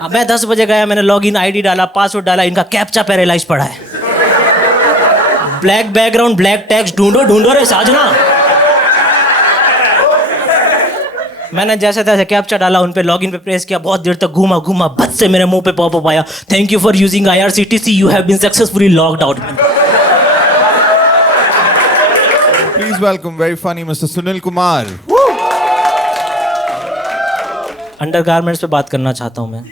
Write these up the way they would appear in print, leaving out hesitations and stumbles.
अब मैं 10 बजे गया, मैंने लॉगिन आईडी डाला, पासवर्ड डाला, इनका कैप्चा पैरालाइज पड़ा है। ब्लैक बैकग्राउंड, ब्लैक टेक्स्ट, ढूंढो रे साजना। मैंने जैसे तैसे कैप्चा डाला, उन पे लॉगिन पे प्रेस किया, बहुत देर तक घूमा, बस से मेरे मुंह पे पॉपअप आया, thank you for using IRCTC, you have been successfully logged out. Please welcome very funny Mr. Sunil Kumar. Undergarments पे बात करना चाहता हूँ मैं,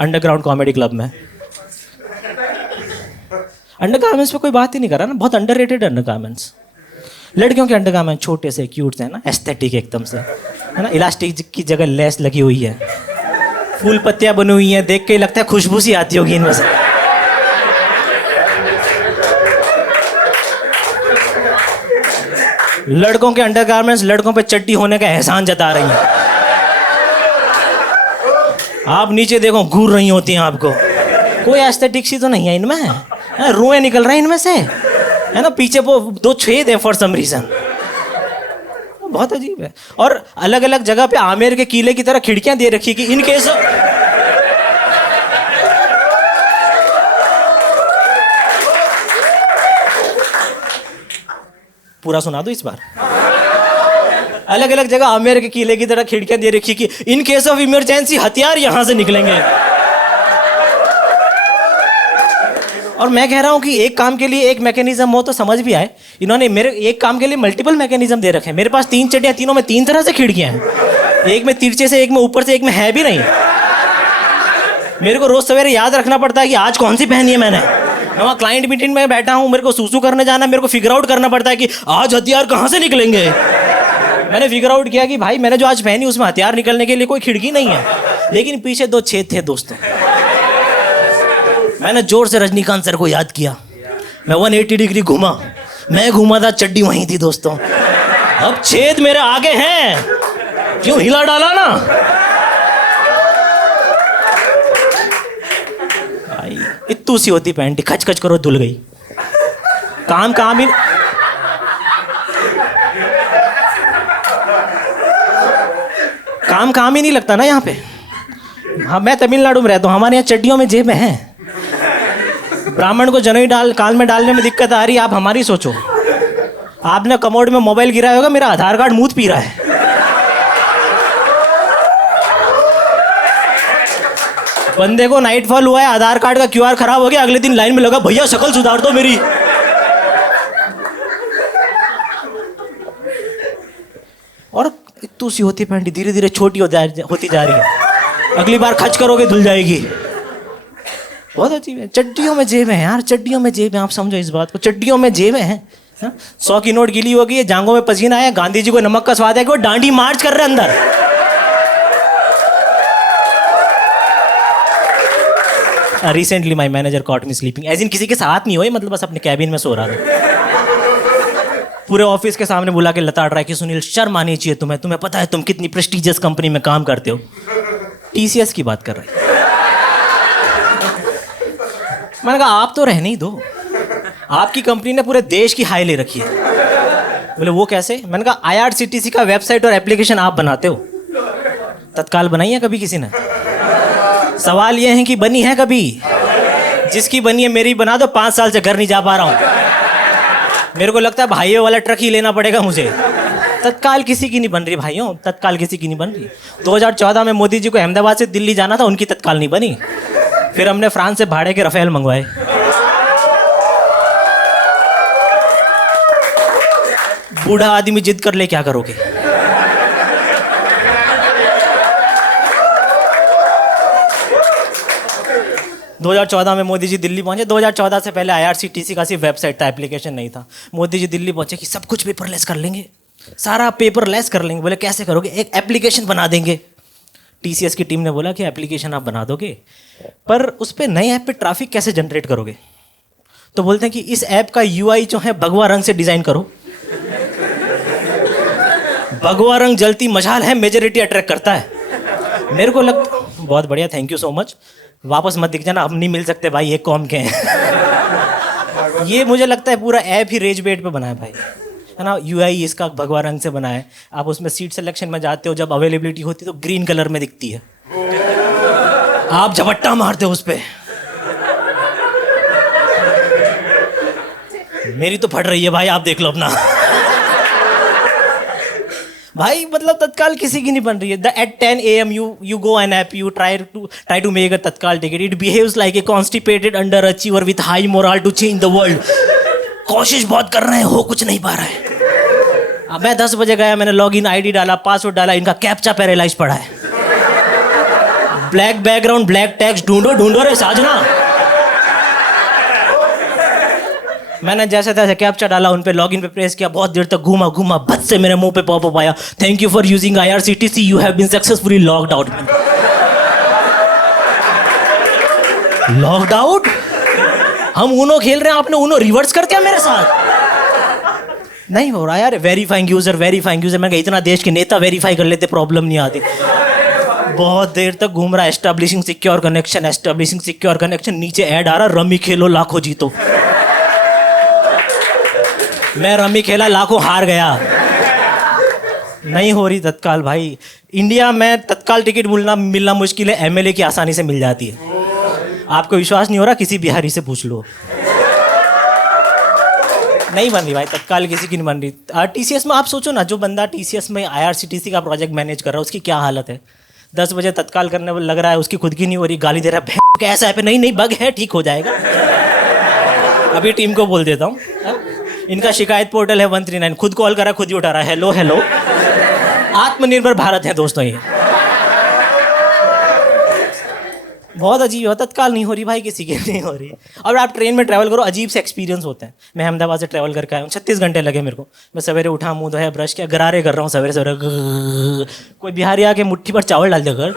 अंडरग्राउंड कॉमेडी क्लब में। अंडरगारमेंट्स पे कोई बात ही नहीं कर रहा ना, बहुत अंडररेटेड अंडरगारमेंट्स। लड़कियों के अंडरगारमेंट छोटे से क्यूट से है ना, एस्थेटिक एकदम से है ना, इलास्टिक की जगह लेस लगी हुई है, फूल पत्तियां बनी हुई हैं, देख के ही लगता है खुशबू सी आती होगी इनमें से। लड़कों के अंडरगारमेंट्स लड़कों पे चड्डी होने का एहसान जता रही हैं। आप नीचे देखो, घूर रही होती हैं आपको, कोई एस्थेटिक सी तो नहीं है इनमें, रुएं निकल रहे हैं इनमें से, है ना, पीछे वो 2 छेद है फॉर सम रीजन, बहुत अजीब है। और अलग अलग जगह पे आमेर के किले की तरह खिड़कियां दे रखी कि इन केस पूरा सुना दो इस बार। अलग अलग जगह आमेर के किले की तरह खिड़कियां दे रखी कि इन केस ऑफ इमरजेंसी हथियार यहां से निकलेंगे। और मैं कह रहा हूं कि एक काम के लिए एक मैकेनिज्म हो तो समझ भी आए, इन्होंने मेरे एक काम के लिए मल्टीपल मैकेनिज्म दे रखे हैं। मेरे पास 3 चड्डियां, तीनों में 3 तरह से खिड़कियां हैं, एक में तिरछे से, एक में ऊपर से, एक में है भी नहीं। मेरे को रोज सवेरे याद रखना पड़ता है कि आज कौन सी पहनी है मैंने। मैं वहाँ क्लाइंट मीटिंग में बैठा हूँ, मेरे को सूसू करने जाना, मेरे को फिगर आउट करना पड़ता है कि आज हथियार कहाँ से निकलेंगे। मैंने फिगर आउट किया कि भाई मैंने जो आज पहनी उसमें हथियार निकलने के लिए कोई खिड़की नहीं है, लेकिन पीछे 2 छेद थे दोस्तों। मैंने जोर से रजनीकांत सर को याद किया, मैं 180 डिग्री घूमा, मैं घूमा था, चड्डी वहीं थी दोस्तों। अब छेद मेरे आगे हैं, क्यों हिला डाला ना भाई। इत्तू सी होती पैंट, खच खच करो धुल गई, काम ही काम ही नहीं लगता ना यहाँ पे। हाँ, मैं तमिलनाडु में रहता हूँ, हमारे यहाँ चड्डियों में जेब हैं। ब्राह्मण को जनई काल में डालने में दिक्कत आ रही है, आप हमारी सोचो। आपने कमोड में मोबाइल गिराया होगा, मेरा आधार कार्ड मूत पी रहा है। बंदे को नाइटफॉल हुआ है, आधार कार्ड का QR खराब हो गया, अगले दिन लाइन में लगा, भैया शक्ल सुधार दो मेरी। और इतनी सी होती पैंटी धीरे धीरे छोटी होती जा रही है, अगली बार खच करोगे धुल जाएगी। बहुत अजीब है। चड्डियों में जेब है यार, चड्डियों में जेब है, आप समझो इस बात को, चड्डियों में जेब है। 100 की नोट गीली हो गई है, जांघों में पसीना है, गांधी जी को नमक का स्वाद है कि वो डांडी मार्च कर रहे हैं अंदर। Recently my manager caught me sleeping, as in किसी के साथ नहीं हुई, मतलब बस अपने कैबिन में सो रहा था। पूरे ऑफिस के सामने बुला के लताड़ रहा है कि सुनील शर्म आनी चाहिए तुम्हें, तुम्हें पता है तुम कितनी प्रेस्टिजियस कंपनी में काम करते हो। TCS की बात कर रहे हैं। मैंने कहा आप तो रहने ही दो, आपकी कंपनी ने पूरे देश की हाई ले रखी है। बोले वो कैसे? मैंने कहा IRCTC का वेबसाइट और एप्लीकेशन आप बनाते हो, तत्काल बनाई है कभी किसी ने? सवाल ये है कि बनी है कभी? जिसकी बनी है मेरी बना दो, 5 साल से घर नहीं जा पा रहा हूँ। मेरे को लगता है भाइयों वाला ट्रक ही लेना पड़ेगा मुझे। तत्काल किसी की नहीं बन रही भाइयों, तत्काल किसी की नहीं बन रही। 2014 में मोदी जी को अहमदाबाद से दिल्ली जाना था, उनकी तत्काल नहीं बनी। फिर हमने फ्रांस से भाड़े के रफेल मंगवाए। बूढ़ा आदमी जिद कर ले, क्या करोगे? – 2014 में मोदी जी दिल्ली पहुंचे। 2014 से पहले IRCTC का सिर्फ वेबसाइट था, एप्लीकेशन नहीं था। मोदी जी दिल्ली पहुंचे कि सब कुछ पेपरलेस कर लेंगे, सारा पेपरलेस कर लेंगे। बोले कैसे करोगे? एक एप्लीकेशन बना देंगे। TCS की टीम ने बोला कि एप्लीकेशन आप बना दोगे, पर उस पर नए ऐप पे ट्रैफिक कैसे जनरेट करोगे? तो बोलते हैं कि इस ऐप का UI जो है भगवा रंग से डिजाइन करो। भगवा रंग जलती मशाल है, मेजॉरिटी अट्रैक्ट करता है। मेरे को बहुत बढ़िया, थैंक यू सो मच। वापस मत दिख जाना, हम नहीं मिल सकते भाई, एक कॉम के हैं। ये मुझे लगता है पूरा ऐप ही रेज बेट पे बना है भाई, है ना। UI इसका भगवा रंग से बना है। आप उसमें सीट सिलेक्शन में जाते हो, जब अवेलेबिलिटी होती है तो ग्रीन कलर में दिखती है। आप झपट्टा मारते हो उस पे। मेरी तो फट रही है भाई, आप देख लो अपना। भाई मतलब तत्काल किसी की नहीं बन रही है। At 10 AM you go an app, you try to make a तत्काल ticket. It behaves like a constipated underachiever with high moral to change the world. कोशिश बहुत कर रहे हैं, हो कुछ नहीं पा रहा है। अब मैं 10 बजे गया, मैंने लॉगिन आईडी डाला, पासवर्ड डाला, इनका कैप्चा पैरालाइज पड़ा है। ब्लैक बैकग्राउंड, ब्लैक टेक्स्ट, ढूंढो रे साजना। मैंने जैसे तैसे कैप्चा डाला, उन पे लॉगिन पे प्रेस किया, बहुत देर तक घूमा, बस से मेरे मुंह पे पॉपअप आया, thank you for using IRCTC, you have been successfully logged out. Logged out? हम ऊनो खेल रहे हैं, आपने ऊनो रिवर्स कर दिया मेरे साथ। नहीं हो रहा यार। Verifying user. मैं कहा इतना देश के नेता वेरीफाई कर लेते, प्रॉब्लम नहीं आती। बहुत देर तक घूम रहा, एस्टैब्लिशिंग सिक्योर कनेक्शन, नीचे ऐड आ रहा, रमी खेलो लाखों जीतो। मैं रमी खेला, लाखों हार गया। नहीं हो रही तत्काल भाई। इंडिया में तत्काल टिकट मिलना मुश्किल है, MLA की आसानी से मिल जाती है। आपको विश्वास नहीं हो रहा, किसी बिहारी से पूछ लो। नहीं बन रही भाई तत्काल, किसी की नहीं बन रही। TCS में आप सोचो ना, जो बंदा TCS में IRCTC का प्रोजेक्ट मैनेज कर रहा है, उसकी क्या हालत है। 10 बजे तत्काल करने में लग रहा है, उसकी खुद की नहीं हो रही, गाली दे रहा है, कैसा है पे, नहीं बग है, ठीक हो जाएगा। अभी टीम को बोल देता हूँ। इनका शिकायत पोर्टल है 139, खुद कॉल करा, खुद ही उठा रहा है, हेलो। आत्मनिर्भर भारत है दोस्तों ये। बहुत अजीब है, तत्काल नहीं हो रही भाई, किसी की नहीं हो रही। और आप ट्रेन में ट्रैवल करो, अजीब से एक्सपीरियंस होते हैं। मैं अहमदाबाद से ट्रैवल करके आया हूँ, 36 घंटे लगे मेरे को। मैं सवेरे उठा, मुँह धोया, ब्रश किया, गरारे कर रहा हूँ सवेरे। कोई बिहारी आके मुट्ठी पर चावल डाल देकर,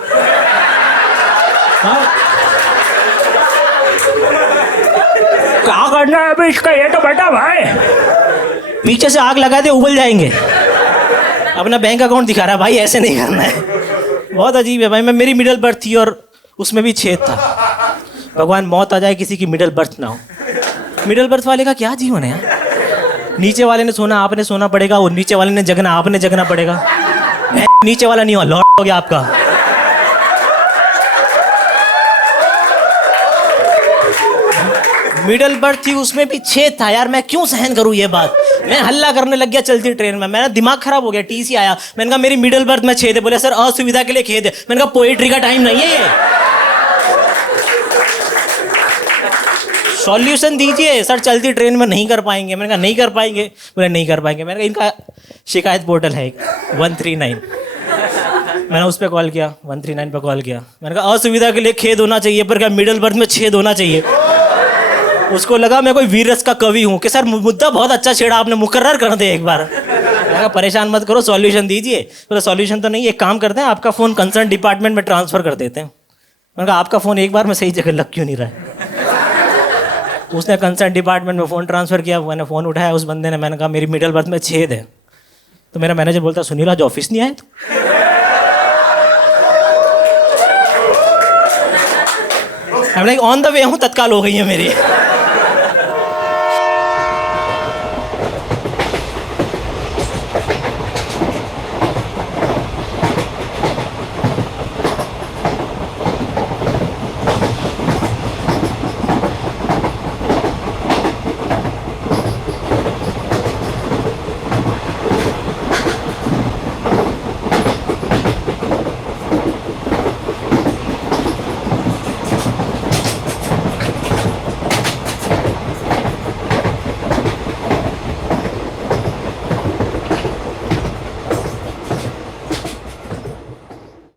क्या करना है अभी इसका, ये तो बता भाई। पीछे से आग लगा दे, उबल जाएंगे। अपना बैंक अकाउंट दिखा रहा है भाई, ऐसे नहीं करना है। बहुत अजीब है भाई। मेरी मिडिल बर्थ थी और उसमें भी छेद था। भगवान मौत आ जाए, किसी की मिडिल बर्थ ना हो। मिडिल बर्थ वाले का क्या जीवन है यार। नीचे वाले ने सोना, आपने सोना पड़ेगा, और नीचे वाले ने जगना, आपने जगना पड़ेगा। नीचे वाला नहीं हो, लॉट हो गया आपका। मिडल बर्थ थी, उसमें भी छेद था यार। मैं क्यों सहन करूं ये बात। मैं हल्ला करने लग गया चलती ट्रेन में, मेरा दिमाग खराब हो गया। TC आया, मैंने कहा मेरी मिडल बर्थ में छेद है। बोले सर असुविधा के लिए खेद है। मैंने कहा पोएट्री का टाइम नहीं है ये, सॉल्यूशन दीजिए। सर चलती ट्रेन में नहीं कर पाएंगे। मैंने कहा नहीं कर पाएंगे। बोले नहीं कर पाएंगे। मैंने कहा इनका शिकायत पोर्टल है 139, मैंने उस पर कॉल किया, 139 पर कॉल किया। मैंने कहा असुविधा के लिए खेद होना चाहिए, पर क्या मिडल बर्थ में छेद होना चाहिए। उसको लगा मैं कोई वीर रस का कवि हूँ कि सर मुद्दा बहुत अच्छा छेड़ा आपने, मुकर्रर कर दे एक बार। मैंने कहा परेशान मत करो, सॉल्यूशन दीजिए। बोले सॉल्यूशन तो नहीं, एक काम करते हैं, आपका फ़ोन कंसर्न डिपार्टमेंट में ट्रांसफ़र कर देते हैं। मैंने कहा आपका फ़ोन एक बार में सही जगह लग क्यों नहीं रहा है। उसने कंसर्न डिपार्टमेंट में फ़ोन ट्रांसफ़र किया। मैंने फ़ोन उठाया उस बंदे ने। मैंने कहा मेरी मिडल बर्थ में छेद है। तो मेरा मैनेजर बोलता सुनील आज ऑफिस नहीं आए तो। मैं ऑन द वे हूँ, तत्काल हो गई है मेरी।